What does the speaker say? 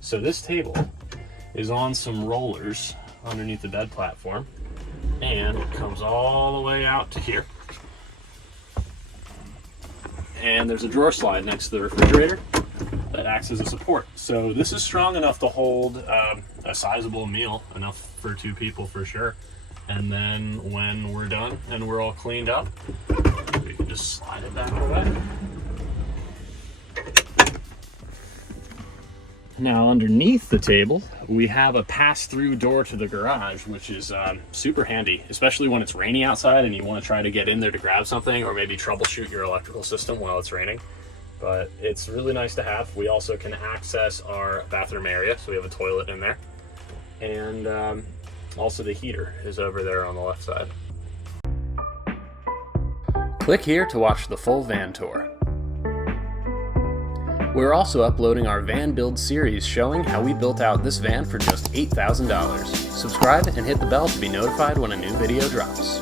So this table is on some rollers underneath the bed platform, and it comes all the way out to here. And there's a drawer slide next to the refrigerator that acts as a support. So this is strong enough to hold a sizable meal, enough for 2 people for sure. And then when we're done and we're all cleaned up, we can just slide it back away. Now underneath the table, we have a pass-through door to the garage, which is super handy, especially when it's rainy outside and you want to try to get in there to grab something or maybe troubleshoot your electrical system while it's raining. But it's really nice to have. We also can access our bathroom area, so we have a toilet in there. And also the heater is over there on the left side. Click here to watch the full van tour. We're also uploading our van build series showing how we built out this van for just $8,000. Subscribe and hit the bell to be notified when a new video drops.